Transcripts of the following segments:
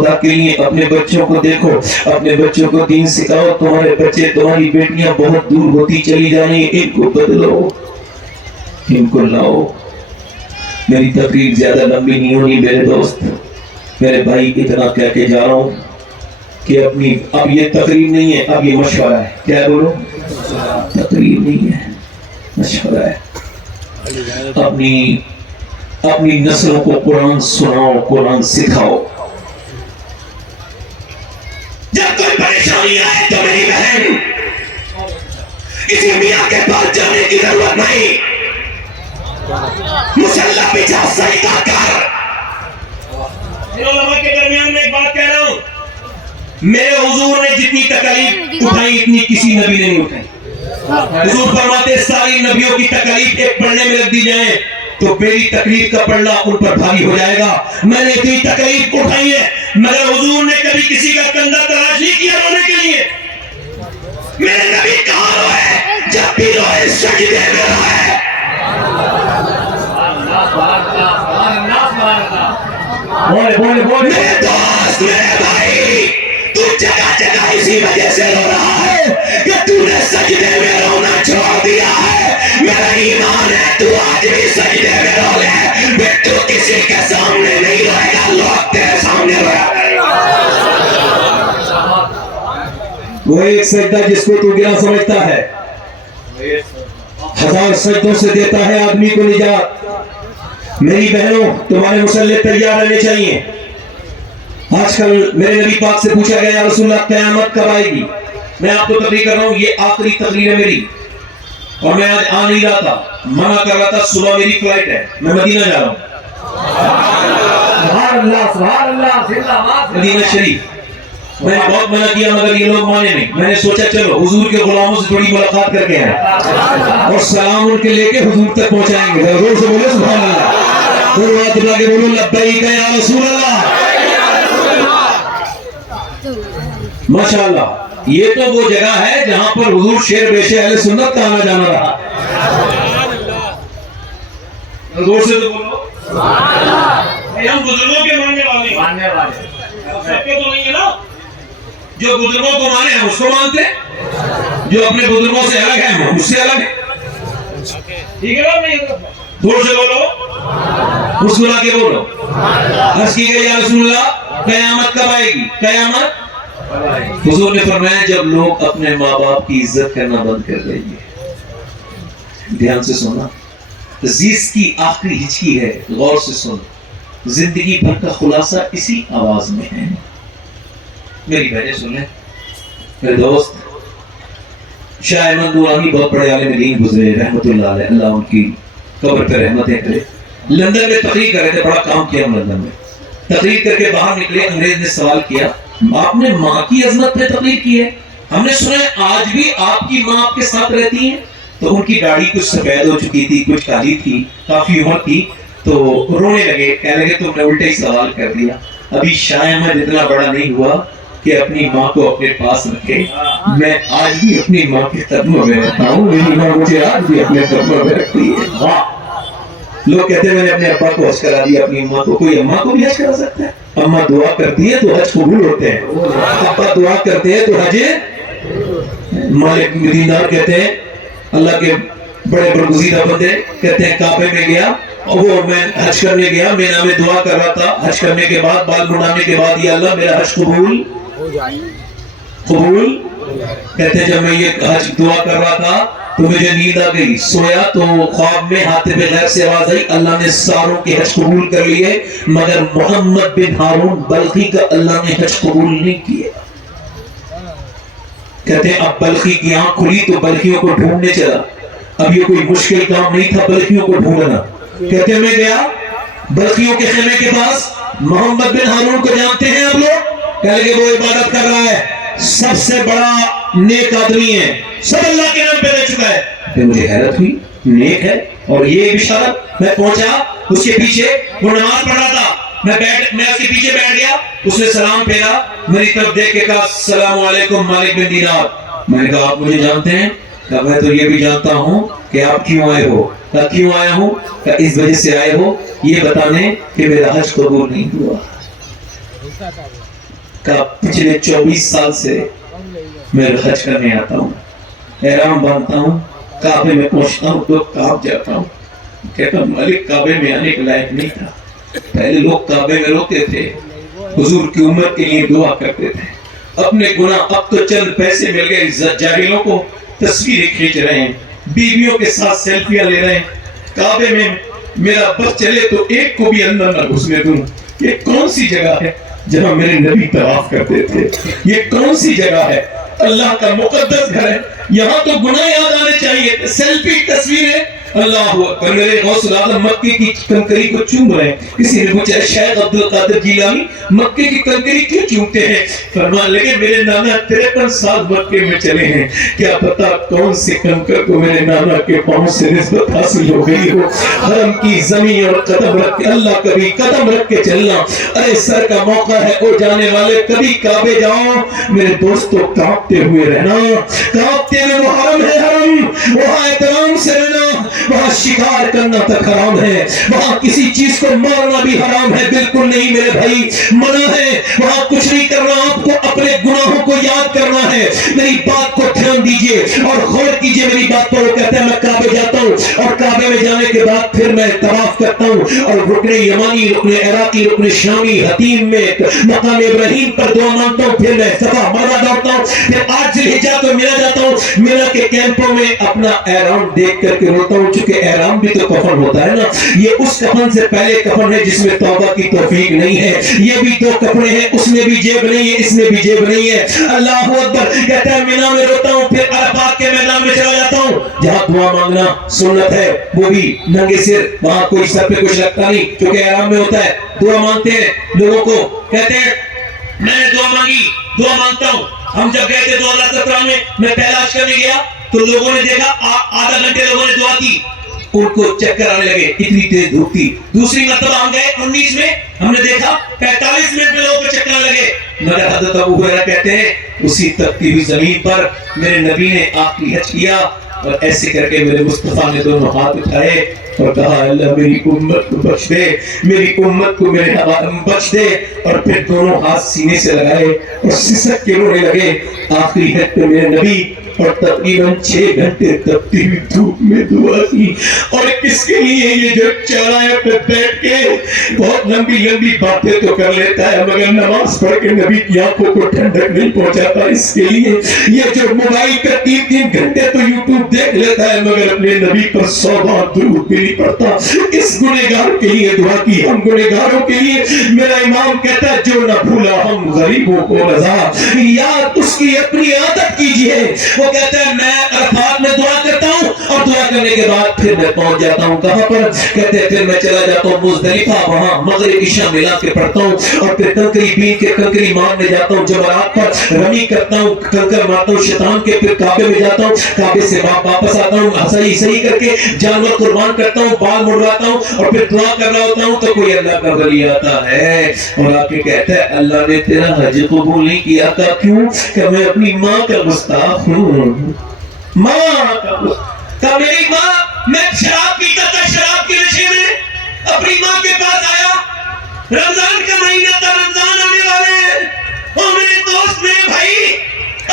خدا کے لیے اپنے بچوں کو دیکھو، اپنے بچوں کو دین سکھاؤ. تمہارے بچے، تمہاری بیٹیاں بہت دور ہوتی چلی جا رہی ہیں، ان کو بدلو، ان کو لاؤ. میری تقریر زیادہ لمبی نہیں ہونی میرے دوست، میرے بھائی. اتنا کہہ کے جا رہا ہوں کہ اب یہ تقریر نہیں ہے، اب یہ مشورہ ہے. کیا بولو؟ تقریر نہیں ہے، مشورہ ہے. اپنی نسلوں کو قرآن سناؤ، قرآن سکھاؤ. جب کوئی پریشانی آئے تو میری بہن، کسی میاں کے پاس جانے کی ضرورت نہیں. مسلح بچھا سجدہ کر. علماء کے درمیان میں ایک بات کہہ رہا ہوں، میرے حضور نے جتنی تکلیف اٹھائی اتنی کسی نبی نے نہیں اٹھائی. حضور فرماتے ساری نبیوں کی تکلیف ایک پڑھنے میں لگ دی جائیں تو میری تکلیف کا پڑھنا ان پر بھاری ہو جائے گا. میں نے اتنی تکلیف اٹھائی ہے، مگر حضور نے کبھی کسی کا کندھا تلاش نہیں کیا رونے کے لیے. میرے نبی کہاں روئے؟ جب بھی روئے سجدے میں روئے. میرے دوست، میرے بھائی، تو جگہ جگہ اسی وجہ سے رو رہا ہے کہ تو نے سجدے میں رونا چھوڑ دیا ہے. میرا ایمان ہے تو آج بھی سجدے میں رو لے. پھر تو کسی کے سامنے نہیں روئے گا، لوگ تیرے سامنے روئے گا. وہ ایک سجدہ جس کو تو گرا سمجھتا ہے، 1000 سجدوں سے دیتا ہے آدمی کو نجات. میری بہنوں، تمہارے مسلح تیار رہنے چاہیے. آج کل میرے نبی پاک سے پوچھا گیا یا رسول اللہ قیامت کب آئے گی؟ میں آپ کو تقریر کر رہا ہوں، یہ آخری تقریر ہے میری، اور میں آج آ نہیں رہا تھا، منع کر رہا تھا. صبح میری فلائٹ ہے، میں مدینہ جا رہا ہوں. سبحان اللہ، سبحان اللہ، مدینہ شریف. میں نے بہت منع کیا مگر یہ لوگ مانے نہیں. میں نے سوچا چلو حضور کے غلاموں سے تھوڑی ملاقات کر کے ہیں اور سلام ان کے لے کے حضور تک پہنچائیں گے. حضور سے بولے سبحان اللہ، بات اٹھا کے بولو لبیک یا رسول اللہ. ماشاءاللہ، یہ تو وہ جگہ ہے جہاں پر حضور شیر بیش اہل سنت کا آنا جانا رہا. حضور سے تو بولو ہم بزرگوں کے ماننے والے سب کے تو نہیں ہے نا. جو بزرگوں کو مانے ہیں اس کو مانتے، جو اپنے بزرگوں سے الگ ہیں ہم اس سے الگ ہیں. ٹھیک ہے نا؟ نہیں زور سے بولو، مسکرا کے بولو. عرض کی گئی یا رسول اللہ قیامت کب آئے گی؟ قیامت، حضور نے فرمایا جب لوگ اپنے ماں باپ کی عزت کرنا بند کر دیں گے. دھیان سے سننا، عزیز کی آخری ہچکی ہے، غور سے سن. زندگی بھر کا خلاصہ اسی آواز میں ہے. میری بہنیں سن لیں. میرے دوست شاہ احمد نورانی بہت بڑے عالم دین گزرے رحمت اللہ علیہ، اللہ ان کی قبر پہ رحمتیں کرے. لندن میں تقریر کر رہے تھے، بڑا کام کیا لندن میں. تقریر کر کے باہر نکلے، انگریز نے سوال کیا آپ نے ماں کی عظمت پہ تقریر کی ہے، ہم نے سنا ہے آج بھی آپ کی ماں آپ کے ساتھ رہتی ہیں. تو ان کی داڑھی کچھ سفید ہو چکی تھی، کچھ کالی تھی، کافی عمر تھی. تو رونے لگے، کہنے لگے تم نے الٹا ہی سوال کر دیا. ابھی شاہ احمد اتنا بڑا نہیں ہوا کہ اپنی ماں کو اپنے پاس رکھے. میں آج بھی اپنی ماں کے قدموں میں رہتا ہوں، میری ماں مجھے آج بھی اپنے قدموں میں رکھتی ہے. لوگ کہتے ہیں میں نے اپنے ابا کو حج کرا دیا، اپنی اماں کو. کوئی اماں کو بھی حج کرا سکتا ہے؟ اماں دعا کرتی ہے تو حج قبول ہوتے ہیں، ابا دعا کرتے ہیں تو حج. مالک دینار کہتے ہیں اللہ کے بڑے برگزیدہ بندے، کہتے ہیں کعبے میں گیا اور وہ میں حج کرنے گیا، میں نام دعا کر رہا تھا حج کرنے کے بعد، بال منڈانے کے بعد، یا اللہ میرا حج قبول قبول. کہتے ہیں جب میں یہ حج دعا کر رہا تھا تو مجھے نیند آ گئی، سویا تو خواب میں ہاتھ پہ غیر سے آواز آئی اللہ نے ساروں کے حج قبول کر لیے مگر محمد بن ہارون بلخی کا اللہ نے حج قبول نہیں کیا. کہتے ہیں اب بلخی کی آنکھ کھلی تو بلخیوں کو ڈھونڈنے چلا. اب یہ کوئی مشکل کام نہیں تھا بلخیوں کو ڈھونڈنا. کہتے ہیں میں گیا بلخیوں کے خیمے کے پاس. محمد بن ہارون کو جانتے ہیں آپ لوگ؟ کہہ لگے وہ عبادت کر رہا ہے، سب سے بڑا نیک آدمی ہے، سب اللہ کے نام پہ رہ چکا ہے. پھر مجھے حیرت ہوئی، نیک ہے اور یہ بشارت. میں پہنچا اس کے پیچھے، وہ نماز پڑھ رہا تھا. میں اس کے پیچھے بیٹھ گیا. اس نے سلام پھیرا، میری طرف دیکھ کے کہا السلام علیکم مالک بن دینار. میں نے کہا آپ مجھے جانتے ہیں؟ کہا میں تو یہ بھی جانتا ہوں کہ آپ کیوں آئے ہو. کہا کیوں آیا ہوں؟ کہا اس وجہ سے آئے ہو یہ بتانے کہ میرا حج قبول نہیں ہوا. کہ پچھلے 24 سال سے میں حج کرنے آتا ہوں، احرام باندھتا ہوں، کعبے میں پہنچتا ہوں تو کعب جاتا ہوں. کہتا مالک کعبے میں آنے کے لائق نہیں تھا. پہلے لوگ کعبے میں روتے تھے، حضور کی امت کے لیے دعا کرتے تھے. اپنے گناہ اب تو چند پیسے مل گئے، جاہلوں کو تصویریں کھینچ رہے ہیں، بیویوں کے ساتھ سیلفیاں لے رہے ہیں. کعبے میں میرا بس چلے تو ایک کو بھی اندر نہ گھسنے دوں. یہ کون سی جگہ ہے جہاں میرے نبی طواف کرتے تھے؟ یہ کون سی جگہ ہے؟ اللہ کا مقدس گھر ہے. یہاں تو گناہ یاد آنے چاہیے. سیلفی تصویریں، اللہ اکبر. میرے غوث العظم مکے کی کنکری کو چوم رہے ہیں. کسی نے پوچھا شیخ عبد القادر جیلانی مکے کی کنکری کیوں چومتے ہیں؟ فرمان لگے میرے نانا 53 سال مکے میں چلے ہیں، کیا پتا کون سے کنکر کو میرے نانا کے پاؤں سے نسبت حاصل ہو گئی ہو. حرم کی زمین اور قدم رکھ کے، اللہ کبھی قدم رکھ کے چلنا. ارے سر کا موقع ہے او جانے والے، کبھی کعبے جاؤ میرے دوستو، کانپتے ہوئے رہنا. کانپتے ہوئے، وہ حرم ہے، حرم وہاں احترام سے رہنا. وہاں شکار کرنا تک حرام ہے، وہاں کسی چیز کو مارنا بھی حرام ہے. بالکل نہیں میرے بھائی، منع ہے. وہاں کچھ نہیں کرنا، آپ کو اپنے گناہوں کو یاد کرنا ہے. میری بات کو دھیان دیجئے اور غور کیجئے میری بات پر. وہ کہتا ہے میں کعبے جاتا ہوں اور کعبے میں جانے کے بعد پھر میں طواف کرتا ہوں اور رکن یمانی، رکن عراقی، رکن شامی، حتیم میں مقام ابراہیم پر دعا مانگتا ہوں. پھر میں صفا مروا دوڑتا ہوں. پھر 8 ذی الحجہ کو مینا جاتا ہوں. مینا کے کیمپوں میں اپنا احرام دیکھ کر کے روتا ہوں، چونکہ احرام بھی تو کفن ہوتا ہے نا. یہ اس کفن سے پہلے کفن ہے جس میں توبہ کی توفیق نہیں ہے. یہ بھی 2 کپڑے ہیں، اس میں بھی جیب نہیں ہے، اس میں بھی جیب نہیں ہے. اللہ اکبر. کہتا ہے مینا میں روتا ہوں، پھر عرفات کے میدان میں چلا جاتا ہوں جہاں دعا مانگنا سنت ہے، وہ بھی ننگے سر. وہاں کوئی سر پہ کچھ لگتا نہیں کیونکہ احرام میں ہوتا ہے. دعا مانگتے ہیں لوگوں کو، کہتے ہیں میں نے دعا مانگی، دعا مانگتا ہوں. ہم جب گئے تھے 2017 میں پہلا حج کرنے گیا تو لوگوں نے دیکھا آدھا گھنٹے لوگوں نے دعا کی، ان کو چکر آنے لگے، اتنی تیز دھوپ تھی. دوسری مرتبہ ہم گئے 19 میں، ہم نے دیکھا 45 منٹ میں لوگوں کو چکر آنے لگے. مگر حضرت ابو ہریرہ کہتے ہیں اسی تپتی ہوئی زمین پر میرے نبی نے آخری حج کیا اور ایسے کر کے میرے مصطفیٰ نے دونوں ہاتھ اٹھائے اور کہا اللہ میری امت کو بخش دے، میری امت کو میرے بخش دے. اور پھر دونوں ہاتھ سینے سے لگائے اور سسک کے رونے لگے. آخری حج پہ میرے نبی اور تقریباً 6 گھنٹے تپتی ہوئی دھوپ میں دعا کی. اور کس کے لیے؟ یہ جو چارائے پہ بیٹھ کے بہت لمبی لمبی باتیں تو کر لیتا ہے مگر نماز پڑھ کے نبی کی آنکھوں کو ٹھنڈک نہیں پہنچاتا. اس کے لیے یہ جو موبائل پہ 3 گھنٹے تو یوٹیوب دیکھ لیتا ہے مگر اپنے نبی پر 100 بار درود بھی نہیں پڑھتا. اس گنہگار کے لیے دعا کی. ہم گنہگاروں کے لیے میرا امام کہتا ہے جو نہ بھولا ہم غریبوں کو رضا، یاد اس کی اپنی عادت کیجئے. وہ کہتا ہے میں عرفات میں دعا کرتا ہوں اور دعا کرنے کے بعد پھر میں پہنچ جاتا ہوں کہاں پر؟ کہتے ہیں پھر میں چلا جاتا ہوں مزدلفہ، وہاں مغرب عشاء ملا کے پڑھتا ہوں اور پھر کنکری بین کے کنکری مارنے جاتا ہوں. جمرات پر رمی کرتا ہوں، کنکر مارتا ہوں شیطان کے. پھر کعبے میں جاتا ہوں، کعبے سے واپس آتا ہوں، صحیح کر کے جانور قربان کرتا ہوں، بال مڑواتا ہوں اور پھر دعا کر رہا ہوتا ہوں تو کوئی اللہ کا ولی آتا ہے اور آ کے کہتا ہے اللہ نے تیرا حج قبول نہیں کیا تھا. کیوں؟ کہ میں اپنی ماں کا گستاخ ہوں. ماں کا میری ماں، میں شراب پیتا تھا، شراب کے نشے میں اپنی ماں کے پاس آیا. رمضان کا مہینہ تھا، رمضان آنے والے اور میرے دوست میرے بھائی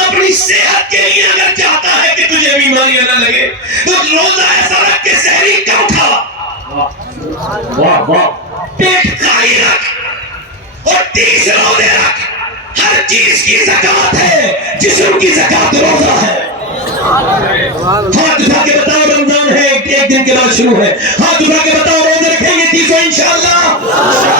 اپنی صحت کے لیے اگر چاہتا ہے کہ تجھے بیماریاں نہ لگے تو روزہ ایسا رکھ کے سحری کا اٹھا، واہ واہ، پیٹ خالی رکھ اور 30 روزے رکھ. ہر چیز کی زکات ہے، جسم کی زکات روزہ ہے. ہاتھ اٹھا کے بتاؤ رمضان ہے، 1 دن کے بعد شروع ہے. ہاتھ اٹھا کے بتاؤ روزے رکھیں گے 30 انشاءاللہ،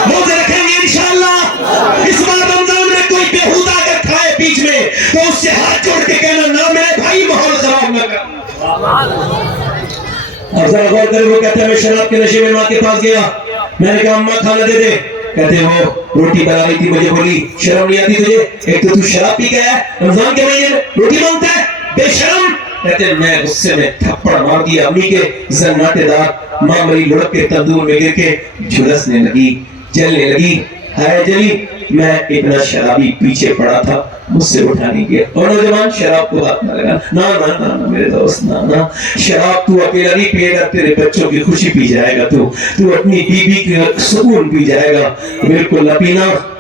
روزے رکھیں گے انشاءاللہ. اس بار رمضان میں کوئی بےہودہ اگر کھائے بیچ میں تو اس سے ہاتھ جوڑ کے کہنا نہ میرے بھائی ماحول خراب نہ کر. اور ذرا غور کریں، وہ کہتے ہیں میں شراب کے نشے میں ماں کے پاس گیا، میں نے کہا اماں کھانا دے دے. کہتے وہ روٹی بنا رہی تھی، مجھے بولی شرم نہیں آتی تجھے؟ ایک تو شراب پی گیا ہے، رمضان کے مہینے میں روٹی مانگتا ہے، بے شرم. کہتے ہیں میں غصے میں تھپڑ مار دیا امی کے زناٹے دار. ماں میری لڑک کے تندور میں گر کے جھلسنے لگی، جلنے لگی. ہائے جلی، میں اتنا شرابی پیچھے پڑا تھا، مجھ سے اٹھا نہیں گیا. اور نوجوان شراب کو ہاتھ نہ لگا. نا میرے دوست، نا شراب تو اکیلا نہیں پیے گا، تیرے بچوں کی خوشی پی جائے گا، تو اپنی بیوی کی سکون پی جائے گا. بالکل نہ پینا.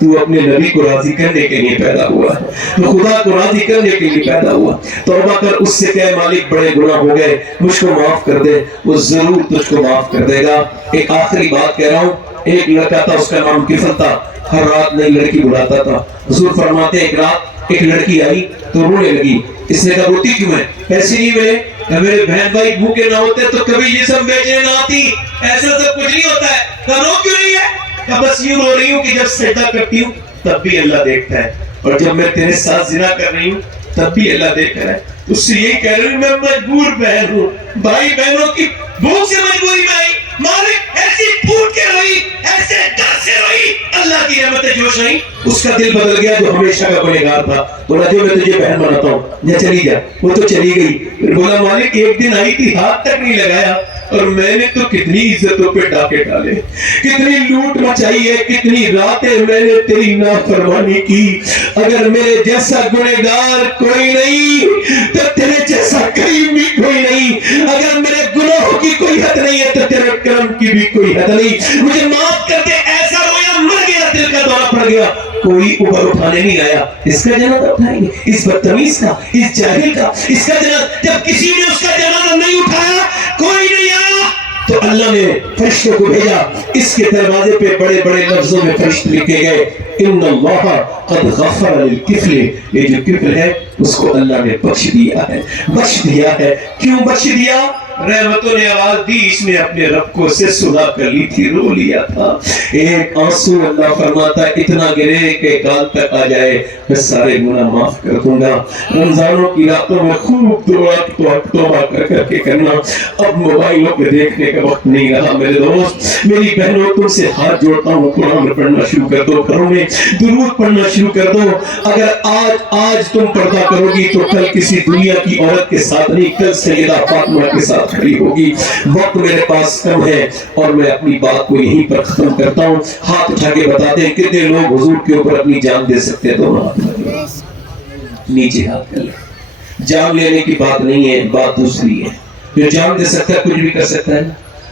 تو اپنے نبی کو راضی کرنے کے لیے پیدا ہوا ہے، تو خدا کو راضی کرنے کے لیے پیدا ہوا۔ توبہ کر، اس سے کہے مالک بڑے گناہ ہو گئے، مجھ کو معاف کر دے، وہ ضرور تجھ کو معاف کر دے گا۔ ایک آخری بات کہہ رہا ہوں، ایک لڑکا تھا، اس کا نام کفل تھا، ہر رات نئی لڑکی بلاتا تھا۔ حضور فرماتے ایک رات ایک لڑکی آئی تو رونے لگی۔ اس نے کہا روتی کیوں ہے؟ ایسی نہیں میرے بہن بھائی بھوکے نہ ہوتے تو کبھی یہ سب بے چین آتی، ایسا سب کچھ نہیں ہوتا ہے۔ کہا رو کیوں نہیں ہے؟ کہا بس یوں رو رہی ہوں کہ جب سجدہ کرتی ہوں تب بھی اللہ دیکھتا ہے، اور جب میں تیرے ساتھ زنا کر رہی ہوں تب بھی اللہ دیکھ رہا ہے۔ اس سے یہی کہہ رہی ہوں میں مجبور بہن ہوں، بھائی بہنوں کی بھوک سے مجبوری میں آئی، مالک ایسی پھوٹ کے روئی، ایسے ڈر سے روئی، اللہ کی رحمتیں جوش آئی، اس کا دل بدل گیا جو ہمیشہ کا گنہگار تھا۔ بولا جو میں تجھے بہن بناتا ہوں، جا چلی جا۔ وہ تو چلی گئی، پھر بولا مالک ایک دن آئی تھی، ہاتھ تک نہیں لگایا، اور میں نے تو کتنی عزتوں پہ ڈاکے ڈالے، کتنی لوٹ مچائی ہے، کتنی راتیں میں نے تیری نافرمانی کی۔ اگر میرے جیسا گنہگار کوئی نہیں تو تیرے جیسا کریم بھی کوئی نہیں، اگر میرے گناہوں کی کوئی حد نہیں ہے تو تیرے کرم کی بھی کوئی حد نہیں، مجھے معاف کر دے۔ ایسا رویا، مر گیا، دل کا دورہ پڑ گیا، کوئی اوپر اٹھانے نہیں آیا۔ اس کا جنازہ اٹھائیں گے، اس بدتمیز کا، اس جاہل کا، اس کا جنازہ، جب کسی نے اس کا جنازہ نہیں اٹھایا، کوئی نہیں آیا، تو اللہ نے فرشتوں کو بھیجا۔ اس کے دروازے پہ بڑے بڑے لفظوں میں فرشتے لکھے گئے، ان اللہ قد غفر للکفل، یہ جو کفل ہے اس کو اللہ نے بخش دیا ہے، بخش دیا ہے۔ کیوں بخش دیا؟ رحمتوں نے آواز دی، اس نے اپنے رب کو سے سنا کر لی تھی، رو لیا تھا۔ ایک آنسو اللہ فرماتا ہے اتنا گرے کہ گال تک آ جائے، میں سارے گناہ معاف کر دوں گا۔ رمضانوں کی راتوں میں خوب توبہ کر کر کے کرنا۔ اب موبائلوں پہ دیکھنے کا وقت نہیں رہا میرے دوست، میری بہنوں، تم سے ہاتھ جوڑتا ہوں، قرآن پڑھنا شروع کر دو، گھروں میں درود پڑھنا شروع کر دو۔ اگر آج تم پردہ کرو گی تو کل کسی دنیا کی عورت کے ساتھ نہیں، کل سیدہ فاطمہ کے ساتھ کھڑی ہوگی۔ وقت میرے پاس کم ہے اور میں اپنی بات کو یہیں پر ختم کرتا ہوں۔ ہاتھ اٹھا کے بتا دیں کتنے لوگ حضور کے اوپر اپنی جان دے سکتے ہیں؟ دونوں ہاتھ نیچے ہاتھ کر لیں۔ جان لینے کی بات نہیں ہے، بات دوسری ہے۔ جو جان دے سکتا ہے کچھ بھی کر سکتا ہے۔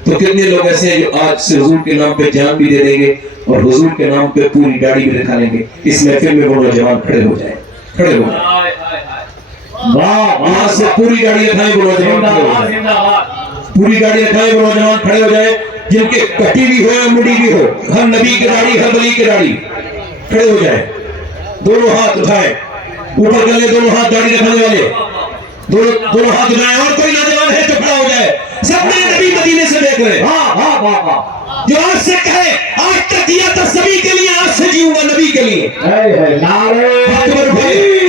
تو کتنے لوگ ایسے ہیں جو آج سے حضور کے نام پہ جان بھی دے دیں گے اور حضور کے نام پہ پوری داڑھی بھی دکھا لیں گے؟ اس محفل میں وہ نوجوان کھڑے ہو جائیں، کھڑے ہو جائیں، وہاں سے پوری داڑھی دکھائیں، وہ نوجوان کھڑے ہو جائیں، پوری داڑھی دکھائیں، وہ نوجوان کھڑے ہو جائیں، جن کے کٹی بھی ہو مڑی بھی ہو، ہر نبی کی داڑھی، ہر ولی کی داڑھی، کھڑے ہو جائیں، دونوں ہاتھ اٹھائیں، اوپر کر لیں دونوں ہاتھ داڑھی دکھانے والے، دونوں ہاتھ اٹھائیں۔ اور کوئی نوجوان ہے تو کھڑا ہو جائے، سب میرے نبی مدینے سے دیکھ رہے ہیں، جو آج سے کہے آج تک دیا تھا سبھی کے لیے، آج سے جیوں گا نبی کے لیے۔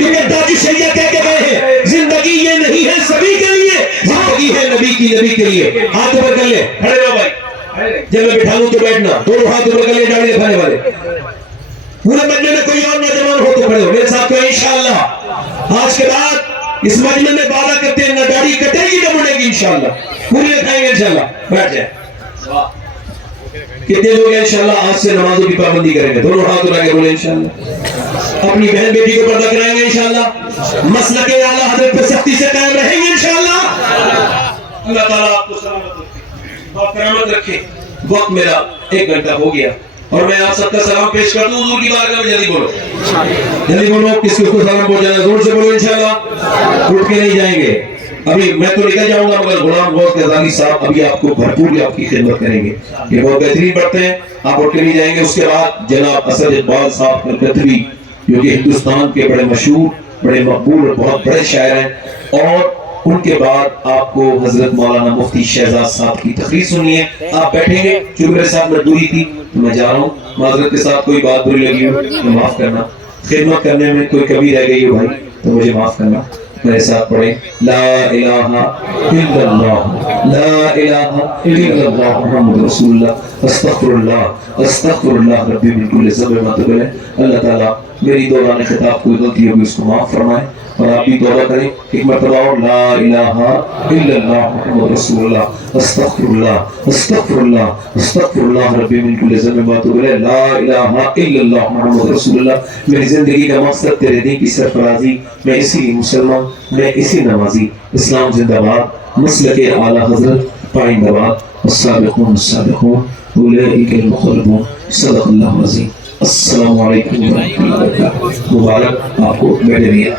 کیونکہ تاج شریعت کہہ کے گئے ہیں زندگی یہ نہیں ہے سبھی کے لیے، زندگی ہے نبی کی، نبی کے لیے۔ ہاتھ اوپر کر لیں، کھڑے رہو بھائی، جب میں بٹھا لوں تو بیٹھنا، دونوں ہاتھ اوپر کر لیں، داڑھی دکھانے والے۔ پورے مجمع میں کوئی اور نوجوان ہو تو کھڑے ہو میرے ساتھ کو، انشاءاللہ آج کے بعد اس مجمع میں وعدہ کرتے ہیں نہ داڑھی کٹے گی نہ مڑے گی، انشاءاللہ پوری دکھائیں گے، انشاءاللہ۔ بیٹھ جائیں۔ کتنے لوگ ہیں انشاءاللہ آج سے نمازوں کی پابندی کریں گے؟ دونوں ہاتھ اٹھا کے بولے انشاءاللہ۔ اپنی بہن بیٹی کو پردہ کرائیں گے انشاءاللہ، مسلک اعلیٰ حضرت پہ سختی سے قائم رہیں گے انشاءاللہ۔ اللہ تعالیٰ آپ کو سلامت رکھے اور کرامت رکھے۔ وقت میرا 1 گھنٹہ ہو گیا اور میں آپ سب کا سلام پیش کر دوں حضور کی بارگاہ میں۔ جلدی بولو، جلدی بولو، کس کو سلام پہنچانا؟ زور سے بولو انشاءاللہ، اٹھ کے نہیں جائیں گے۔ ابھی میں تو نکل جاؤں گا مگر غلام غوث غزالی صاحب ابھی آپ کو بھرپور آپ کی خدمت کریں گے، یہ بہت بہترین پڑھتے ہیں، آپ اٹھ کے نہیں جائیں گے۔ اس کے بعد جناب اسد اقبال صاحب کلکتوی جو کہ ہندوستان کے بڑے مشہور، بڑے مقبول اور بہت بڑے شاعر ہیں، اور ان کے بعد آپ کو حضرت مولانا مفتی شہزاد صاحب کی تقریر سنی ہے۔ آپ بیٹھیں گے، چونکہ میرے ساتھ مزدوری تھی تو میں جا رہا ہوں، معذرت کے ساتھ کوئی بات بری لگی ہو تو معاف کرنا، خدمت کرنے میں کوئی کمی رہ گئی ہو بھائی تو مجھے معاف کرنا۔ میرے ساتھ پڑھیں لا الہ الا اللہ، لا الہ الا اللہ محمد رسول اللہ، استغفر اللہ ربی من کل ذنب ما تب۔ اللہ تعالیٰ میری دوران خطاب کوئی غلطی ہوگی اس کو معاف فرمائے، اور آپ بھی توبہ کریں ایک مرتبہ اور، لا الہ الا اللہ محمد رسول اللہ، استغفر اللہ ربی من کل ذنب ما تب، لا الہ الا اللہ محمد رسول اللہ۔ میری زندگی کا مقصد تیرے دین کی سرفرازی، میں اسی مسلمان، میں اسی نمازی، اسلام زندہ باد، مسلک اعلیٰ حضرت پائندہ باد، والسابقون السابقون اولئک المقربون، صدق اللہ العظیم۔ السلام علیکم ورحمۃ اللہ وبرکاتہ۔ مبارک آپ کو بیٹھے بھیا۔